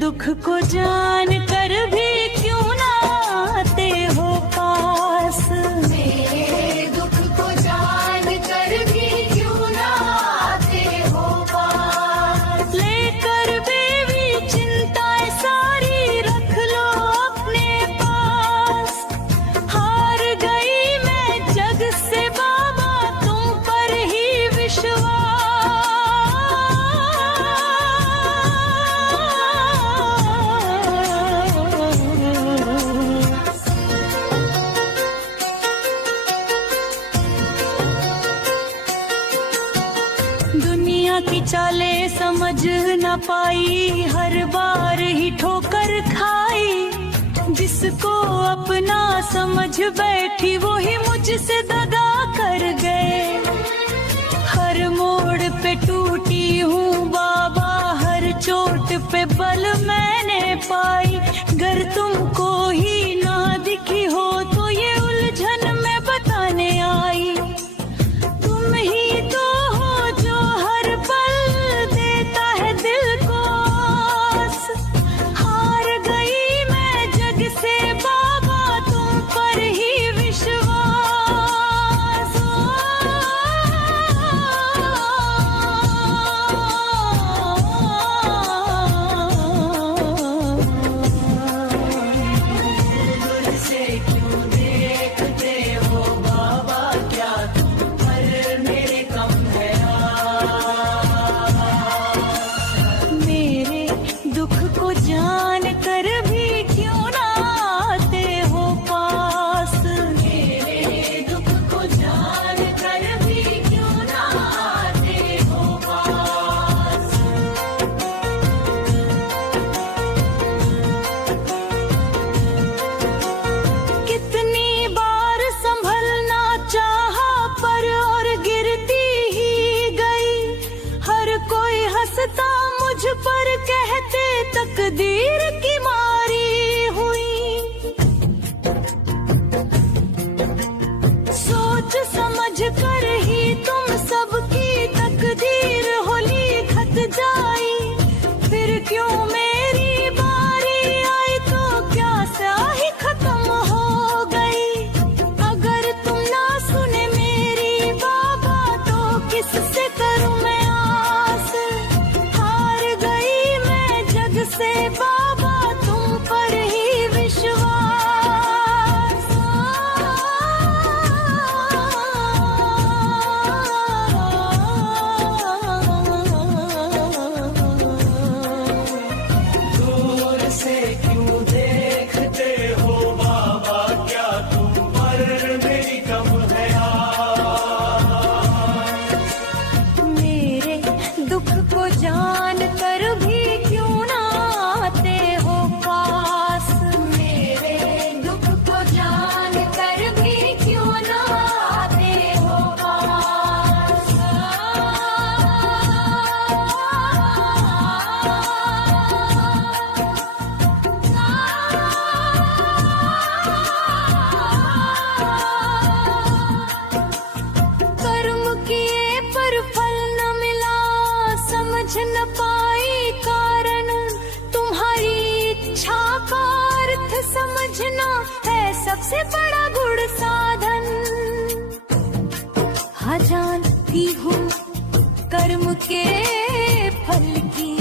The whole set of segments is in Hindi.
दुख को जान कर भी क्यों ना आते हो पास, मेरे दुख को जान कर भी क्यों ना आते हो पास। लेकर बेबी चिंताएं सारी रख लो अपने पास। हार गई मैं जग से बाबा तुम पर ही विश्वास। दुनिया की चालें समझ न पाई, हर बार ही ठोकर खाई। जिसको अपना समझ बैठी वो ही मुझसे दगा कर गए। हर मोड़ पे टूटी हूँ बाबा, हर चोट पे बल मैंने पाई। गर तुमको ही ना दिखी हो तो ये उलझन मैं बताने आई। तुम ही तो हो जो हर पल देता है दिल को आस। हार गई मैं जग से बाबा तुम पर ही विश्वास। दूर से क्यों देखते हो बाबा, क्या तुम पर मेरे कम है मेरे दुख को जान कर भी क्यों ना आते हो पास। मेरे दुख को जान कर भी क्यों ना आते हो पास। कितनी बार संभलना चाहा पर और गिरती ही गई। हर कोई हंसता मुझ पर कहते तकदीर की मारी हुई। सोच समझ कर ही तुम सबकी तकदीर हो लिखत जाई। फिर क्यों मेरी बारी आई तो क्या स्याही खत्म हो गई। अगर तुम ना सुने मेरी बाबा तो किससे करूं मैं आस। हार गई मैं जग से बाबा तुम पर ही विश्वास। दूर से क्यों देखते हो बाबा, क्या तुम पर मेरी कम है मेरे दुख को जान कर भी क्यों ना आते हो पास। मेरे दुख को जान कर भी क्यों ना आते हो पास। कर्म किए पर फल न मिला, समझ न पाई कारण। तुम्हारी इच्छा का अर्थ समझना है सबसे बड़ा गुण साधन। हाँ जानती हूँ कर्म के फल की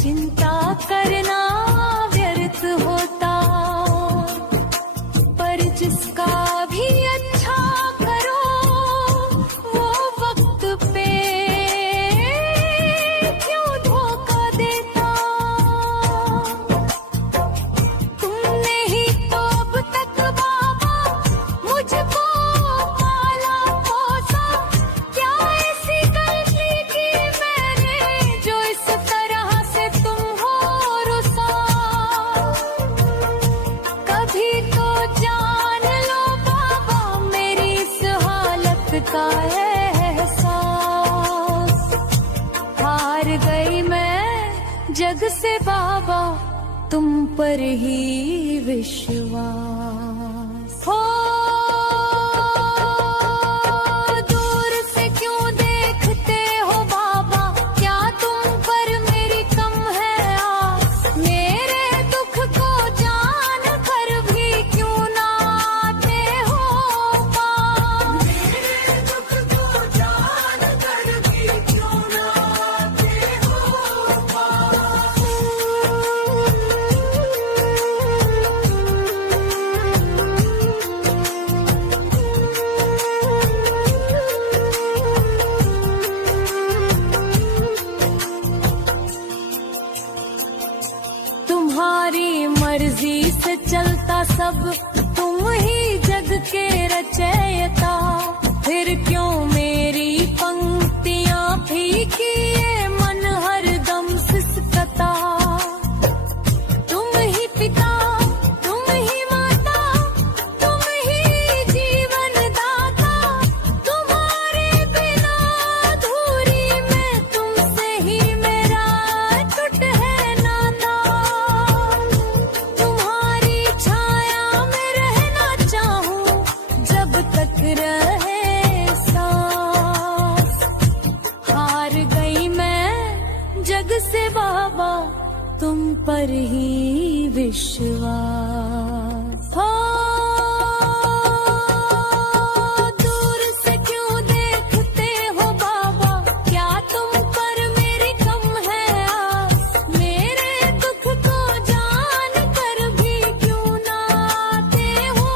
चिंता करना व्यर्थ होता। पर जिसका भी अच्छा करो वो वक्त पे क्यों धोखा देता। तुमने ही तो अब तक बाबा मुझको पाला पोसा। क्या ऐसी गलती की मैंने जो इस तरह से तुम हो रुसा। कभी तो जान लो बाबा मेरी इस हालत का एहसास। हार गई मैं जग से बाबा तुम पर ही विश्वास। हो दूर से क्यों देखते हो बाबा, क्या तुम पर मेरी कम है आस। चलता सब तुम ही जग के रचयिता। फिर क्यों मेरी पंक्तियां फीकी, ये मन हरदम सिसकता। तुम ही पिता, तुम ही माता, तुम ही जीवन दाता। तुम्हारे बिना अधूरी मैं, तुमसे ही मेरा टूट है नाता। तुम्हारी छाया में रहना चाहूं जब तक रहे सांस। हार गई मैं जग से बाबा, तुम पर ही विश्वास हो। दूर से क्यों देखते हो बाबा, क्या तुम पर मेरी कम है आस। मेरे दुख को जान कर भी क्यों ना आते हो।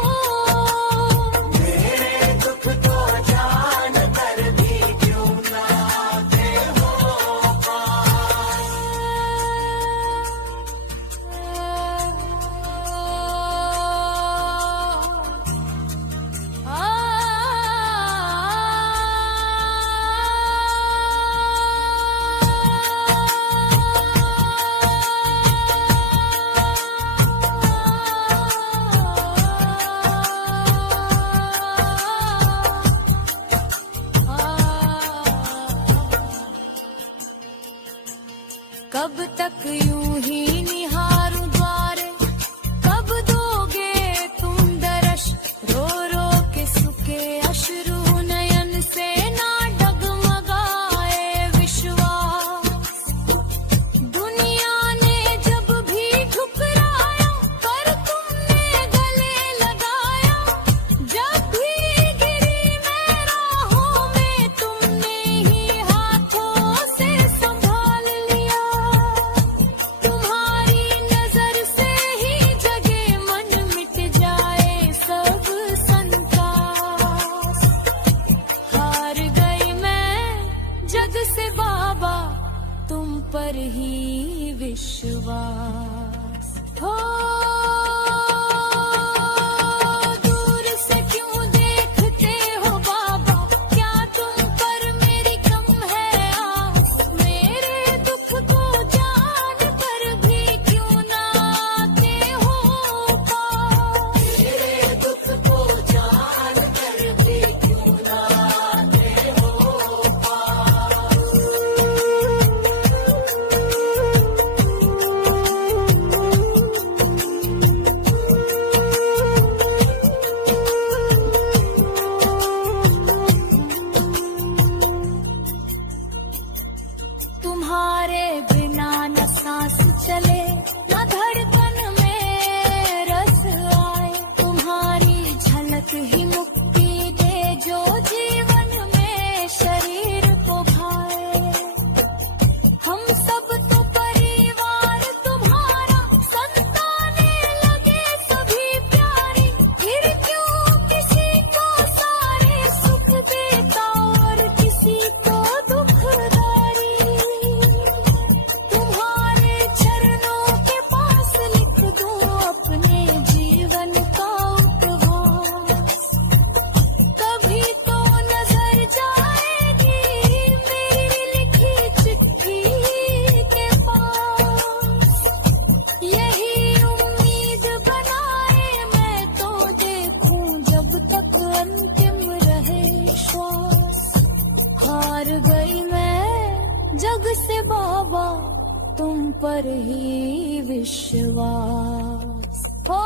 मेरे दुख को जान कर भी क्यों ना आते हो। कब तक यूं ही निहारूं द्वारे, कब दोगे तुम दर्श। रो रो के सूखे अश्रु नयन से ना डगमगाए विश्वास। दुनिया ने जब भी ठुकराया, पर तुमने गले लगाया। जब भी गिरी मैं राहों में, तुमने ही हाथों से संभाल लिया। तुम्हारी नजर से ही जगे मन, मिट जाए सब संतास। हार गई मैं जग से बाबा, तुम पर ही विश्वास हो। दूर से क्यों देखते हो बाबा, क्या तुम पर मेरी कम है आस। मेरे दुख को जान कर भी क्यों ना आते हो पास। मेरे दुख को जान कर भी क्यों ना आते हो पास। तुम्हारे बिना न सांस चले, न धड़कन में रस आए। तुम्हारी झलक ही मुक्ति दे, जो जीवन में शरीर को भाए। हम सब तो परिवार तुम्हारा, संताने लगे सभी प्यारी। फिर क्यों किसी को सारे सुख देता और किसी को दुखदारी। तुम्हारे चरणों के पास लिख दो अपने जीवन का उपवास। कभी तो नजर जाएगी मेरी लिखी चिट्ठी के पास। यही उम्मीद बनाए मैं तो देखूं जब तक अंतिम रहे श्वास। हार गई मैं जग से बाबा, तुम पर ही विश्वास हो।